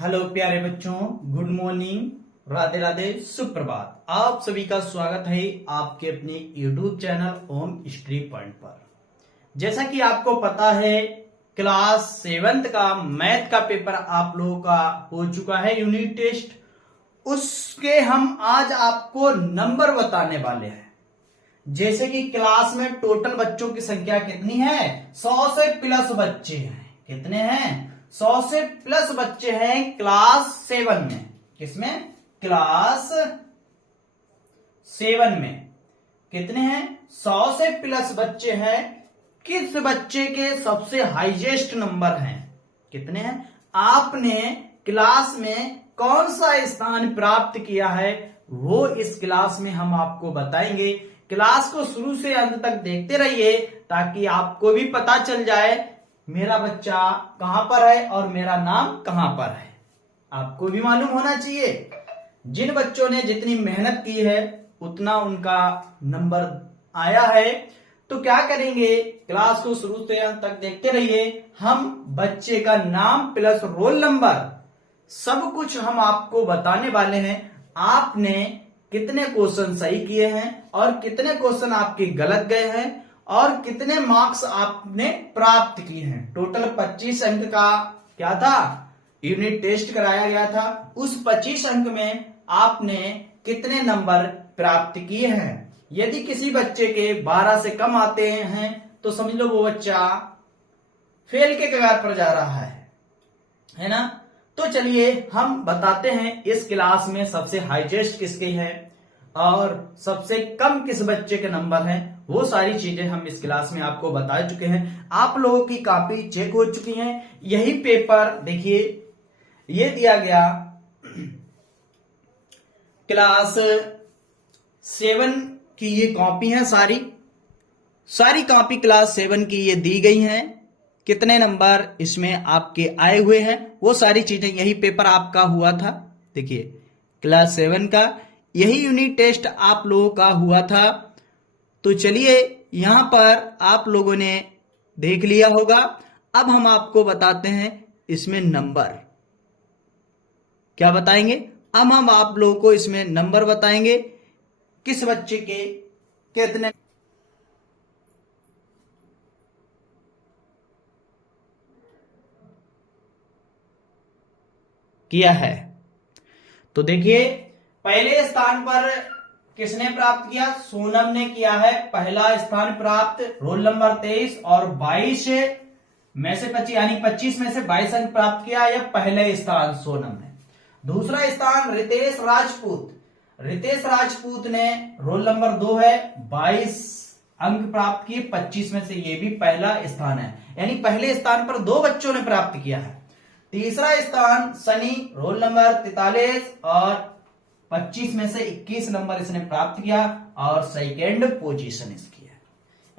Hello प्यारे बच्चों, good morning, Radhe Radhe, सुप्रभात। आप सभी का स्वागत है आपके अपने यूट्यूब चैनल ओम स्टडी पॉइंट पर। जैसा कि आपको पता है, क्लास 7th का मैथ का पेपर आप लोगों का हो चुका है, यूनिट टेस्ट। उसके हम आज आपको नंबर बताने वाले हैं। जैसे कि क्लास में टोटल बच्चों की संख्या कितनी है? 100 से प्लस बच्चे हैं। कितने हैं? 100 से प्लस बच्चे हैं क्लास 7 में। किसमें? क्लास 7 में कितने हैं? 100 से प्लस बच्चे हैं। किस बच्चे के सबसे हाईएस्ट नंबर हैं? कितने हैं? आपने क्लास में कौन सा स्थान प्राप्त किया है वो इस क्लास में हम आपको बताएंगे। क्लास को शुरू से अंत तक देखते रहिए ताकि आपको भी पता चल जाए मेरा बच्चा कहां पर है और मेरा नाम कहां पर है। आपको भी मालूम होना चाहिए। जिन बच्चों ने जितनी मेहनत की है उतना उनका नंबर आया है। तो क्या करेंगे, क्लास को शुरू से अंत तक देखते रहिए। हम बच्चे का नाम प्लस रोल नंबर सब कुछ हम आपको बताने वाले हैं। आपने कितने क्वेश्चन सही किए हैं और कितने क्वेश्चन आपके गलत गए हैं और कितने मार्क्स आपने प्राप्त किए हैं। टोटल 25 अंक का क्या था? यूनिट टेस्ट कराया गया था। उस 25 अंक में आपने कितने नंबर प्राप्त किए हैं। यदि किसी बच्चे के 12 से कम आते हैं तो समझ लो वो बच्चा फेल के कगार पर जा रहा है ना। तो चलिए हम बताते हैं इस क्लास में सबसे हाईएस्ट किसके हैं और सबसे कम किस बच्चे के नंबर हैं। वो सारी चीजें हम इस क्लास में आपको बता चुके हैं। आप लोगों की कॉपी चेक हो चुकी हैं। यही पेपर देखिए, ये दिया गया क्लास 7 की ये कॉपी है। सारी कॉपी क्लास 7 की ये दी गई हैं। कितने नंबर इसमें आपके आए हुए हैं वो सारी चीजें, यही पेपर आपका हुआ था। देखिए क्लास 7 का यही यूनिट टेस्ट आप लोगों का हुआ था। तो चलिए यहां पर आप लोगों ने देख लिया होगा। अब हम आपको बताते हैं इसमें नंबर क्या बताएंगे। अब हम आप लोगों को इसमें नंबर बताएंगे किस बच्चे के कितने किया है। तो देखिए पहले स्थान पर किसने प्राप्त किया? सोनम ने किया है पहला स्थान प्राप्त, रोल नंबर 23 और 22 में से 25 यानी 25 में से 22 अंक प्राप्त किया। यह पहले स्थान सोनम ने। दूसरा स्थान रितेश राजपूत ने रोल नंबर 2 है, 22 अंक प्राप्त किए 25 में से। ये भी पहला स्थान है, यानी पहले स्थान पर 2 बच्चों ने प्राप्त किया है। तीसरा स्थान सनी, रोल नंबर 43 और 25 में से 21 नंबर इसने प्राप्त किया और सेकेंड पोजीशन इसकी है।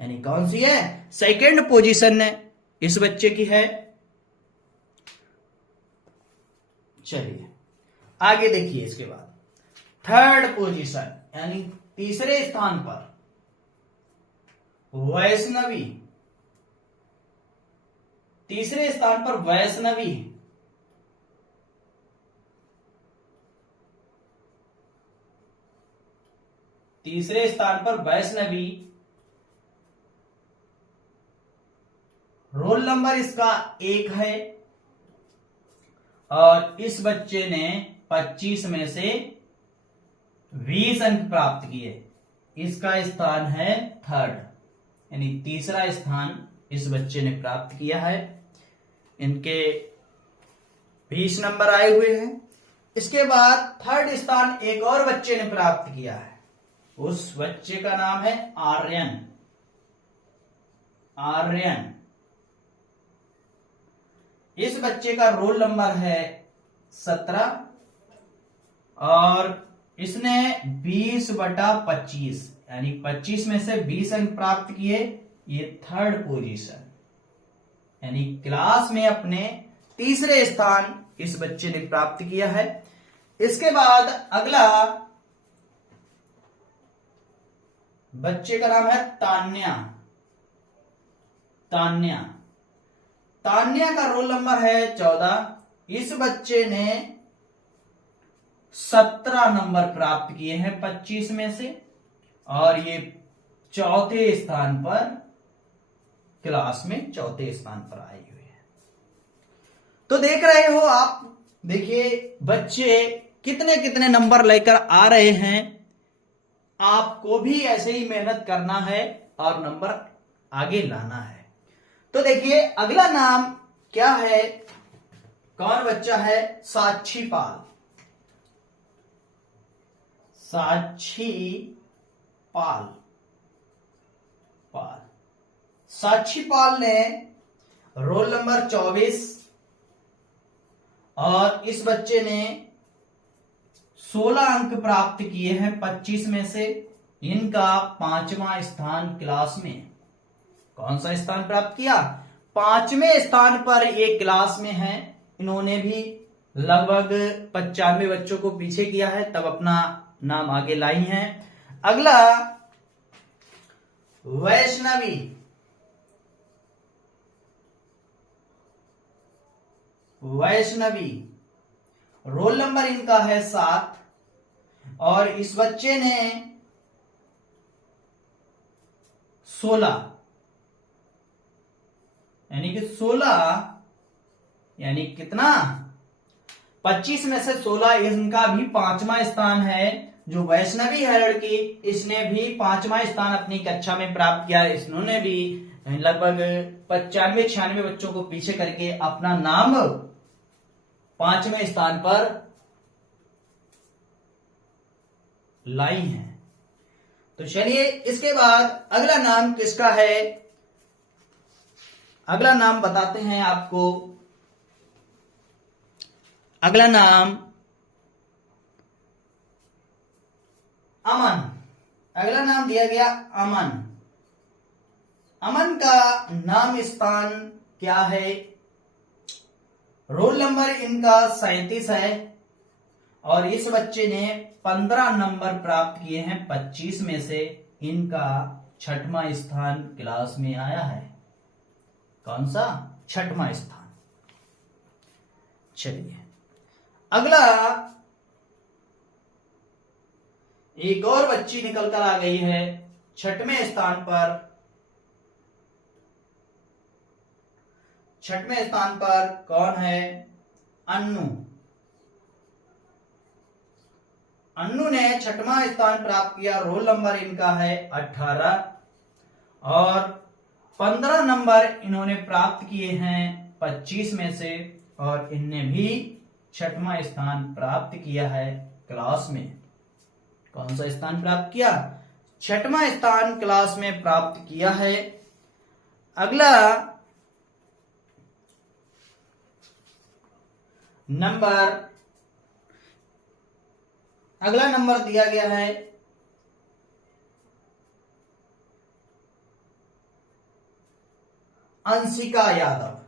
यानी कौन सी है? सेकेंड पोजीशन इस बच्चे की है। चलिए आगे देखिए। इसके बाद थर्ड पोजीशन यानी तीसरे स्थान पर वैष्णवी। तीसरे स्थान पर वैष्णवी तीसरे स्थान पर वैष्णवी, रोल नंबर इसका 1 है और इस बच्चे ने 25 में से 20 अंक प्राप्त किए। इसका स्थान है थर्ड, यानी तीसरा स्थान इस बच्चे ने प्राप्त किया है। इनके 20 नंबर आए हुए हैं। इसके बाद थर्ड स्थान एक और बच्चे ने प्राप्त किया है। उस बच्चे का नाम है आर्यन। इस बच्चे का रोल नंबर है 17 और इसने 20/25 यानी 25 में से 20 अंक प्राप्त किए। ये थर्ड पोजीशन, यानी क्लास में अपने तीसरे स्थान इस बच्चे ने प्राप्त किया है। इसके बाद अगला बच्चे का नाम है तान्या। तान्या का रोल नंबर है 14 इस बच्चे ने 17 नंबर प्राप्त किए हैं 25 में से, और ये चौथे स्थान पर, क्लास में चौथे स्थान पर आए हुए हैं। तो देख रहे हो आप, देखिए बच्चे कितने कितने नंबर लेकर आ रहे हैं। आपको भी ऐसे ही मेहनत करना है और नंबर आगे लाना है। तो देखिए अगला नाम क्या है, कौन बच्चा है, साक्षी पाल। साक्षी पाल, साक्षी पाल ने रोल नंबर 24, और इस बच्चे ने 16 अंक प्राप्त किए हैं 25 में से। इनका 5वां स्थान क्लास में। कौन सा स्थान प्राप्त किया, 5वें स्थान पर ये क्लास में है। इन्होंने भी लगभग 95 बच्चों को पीछे किया है, तब अपना नाम आगे लाई हैं। अगला वैष्णवी। वैष्णवी रोल नंबर इनका है 7, और इस बच्चे ने 16, यानी कि 16 यानी कितना, 25 में से 16, इनका भी 5वां स्थान है। जो वैष्णवी है लड़की, इसने भी 5वां स्थान अपनी कक्षा में प्राप्त किया। इन्होंने भी लगभग 95-96 बच्चों को पीछे करके अपना नाम 5वें स्थान पर लाई है। तो चलिए इसके बाद अगला नाम किसका है, अगला नाम बताते हैं आपको। अगला नाम अमन। अगला नाम दिया गया अमन। अमन का नाम स्थान क्या है, रोल नंबर इनका 37 है, और इस बच्चे ने 15 नंबर प्राप्त किए हैं 25 में से। इनका 6वां स्थान क्लास में आया है। कौन सा, 6वां स्थान। चलिए अगला, एक और बच्ची निकल कर आ गई है 6वें स्थान पर। 6वें स्थान पर कौन है, अन्नू। अन्नू ने 6वां स्थान प्राप्त किया। रोल नंबर इनका है 18, और 15 नंबर इन्होंने प्राप्त किए हैं 25 में से, और इनने भी 6वां स्थान प्राप्त किया है क्लास में। कौन सा स्थान प्राप्त किया, 6वां स्थान क्लास में प्राप्त किया है। अगला नंबर दिया गया है अंशिका यादव।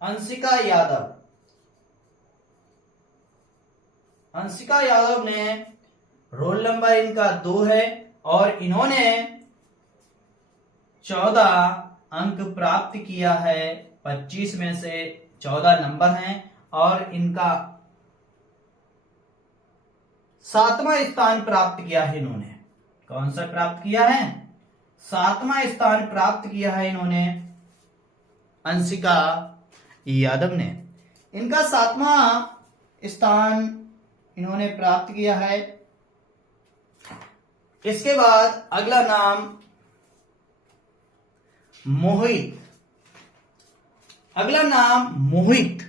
अंशिका यादव। अंशिका यादव ने रोल नंबर इनका 2 है, और इन्होंने 14 अंक प्राप्त किया है 25 में से। 14 नंबर हैं, और इनका 7वां स्थान प्राप्त किया है इन्होंने। कौन सा प्राप्त किया है, 7वां स्थान प्राप्त किया है इन्होंने, अंशिका यादव ने। इनका 7वां स्थान इन्होंने प्राप्त किया है। इसके बाद अगला नाम मोहित। अगला नाम मोहित।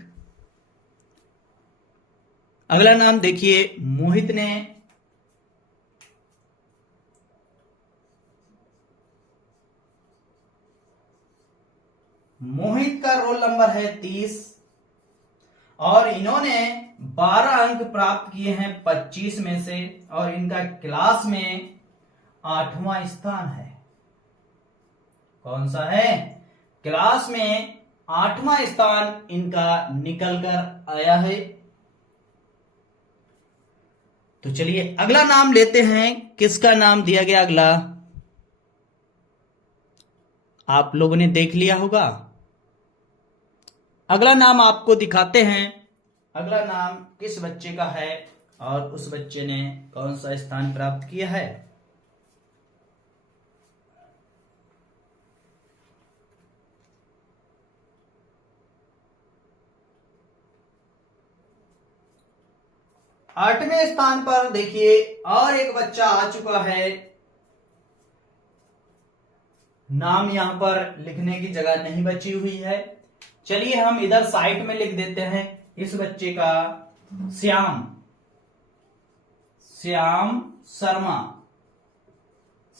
अगला नाम देखिए, मोहित ने मोहित का रोल नंबर है 30, और इन्होंने 12 अंक प्राप्त किए हैं 25 में से, और इनका क्लास में 8वां स्थान है। कौन सा है, क्लास में 8वां स्थान इनका निकल कर आया है। तो चलिए अगला नाम लेते हैं। किसका नाम दिया गया अगला, आप लोगों ने देख लिया होगा। अगला नाम आपको दिखाते हैं। अगला नाम किस बच्चे का है और उस बच्चे ने कौन सा स्थान प्राप्त किया है। आठवें स्थान पर देखिए और एक बच्चा आ चुका है। नाम यहां पर लिखने की जगह नहीं बची हुई है, चलिए हम इधर साइड में लिख देते हैं। इस बच्चे का श्याम शर्मा।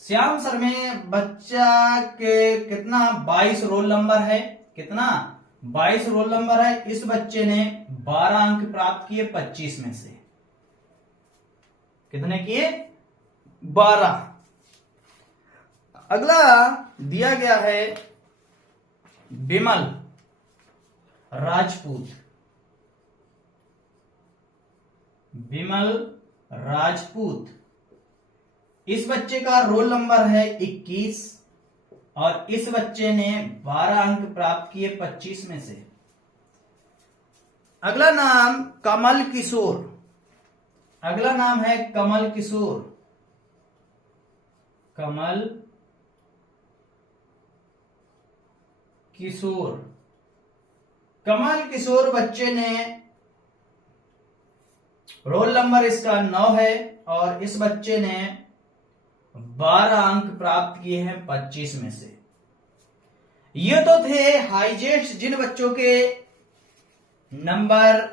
श्याम शर्मा बच्चा के कितना 22 रोल नंबर है। कितना 22 रोल नंबर है। इस बच्चे ने 12 अंक प्राप्त किए 25 में से। कितने किए 12। अगला दिया गया है विमल राजपूत। विमल राजपूत, इस बच्चे का रोल नंबर है 21 और इस बच्चे ने 12 अंक प्राप्त किए 25 में से। अगला नाम कमल किशोर। अगला नाम है कमल किशोर। कमल किशोर, कमल किशोर बच्चे ने रोल नंबर इसका 9 है और इस बच्चे ने 12 अंक प्राप्त किए हैं 25 में से। ये तो थे हाईजेस्ट जिन बच्चों के नंबर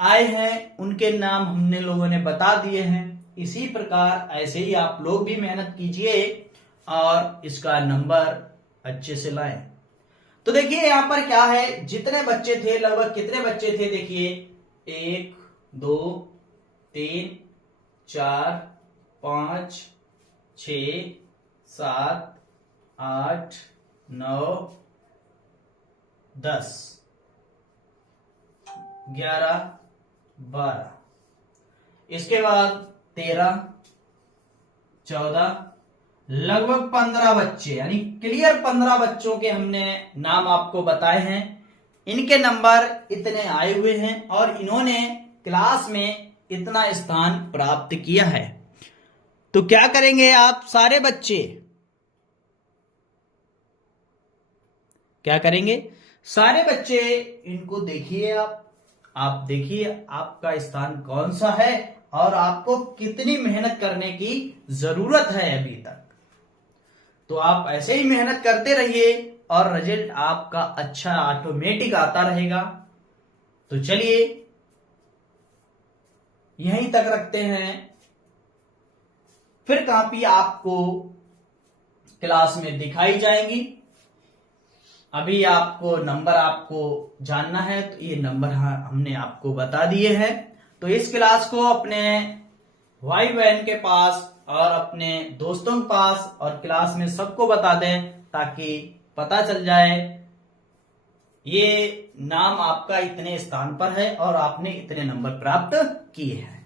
आए हैं, उनके नाम हमने लोगों ने बता दिए हैं। इसी प्रकार ऐसे ही आप लोग भी मेहनत कीजिए और इसका नंबर अच्छे से लाएं। तो देखिए यहां पर क्या है, जितने बच्चे थे लगभग कितने बच्चे थे देखिए 1 2 3 4 5 6 7 8 9 10 11 12, इसके बाद 13 14, लगभग 15 बच्चे, यानी क्लियर 15 बच्चों के हमने नाम आपको बताए हैं। इनके नंबर इतने आए हुए हैं और इन्होंने क्लास में इतना स्थान प्राप्त किया है। तो क्या करेंगे आप सारे बच्चे, क्या करेंगे सारे बच्चे, इनको देखिए आप देखिए आपका स्थान कौन सा है और आपको कितनी मेहनत करने की जरूरत है अभी तक। तो आप ऐसे ही मेहनत करते रहिए और रिजल्ट आपका अच्छा ऑटोमेटिक आता रहेगा। तो चलिए यहीं तक रखते हैं, फिर कॉपी आपको क्लास में दिखाई जाएंगी। अभी आपको नंबर आपको जानना है तो ये नंबर हमने आपको बता दिए हैं। तो इस क्लास को अपने भाई बहन के पास और अपने दोस्तों के पास और क्लास में सबको बता दें ताकि पता चल जाए ये नाम आपका इतने स्थान पर है और आपने इतने नंबर प्राप्त किए हैं।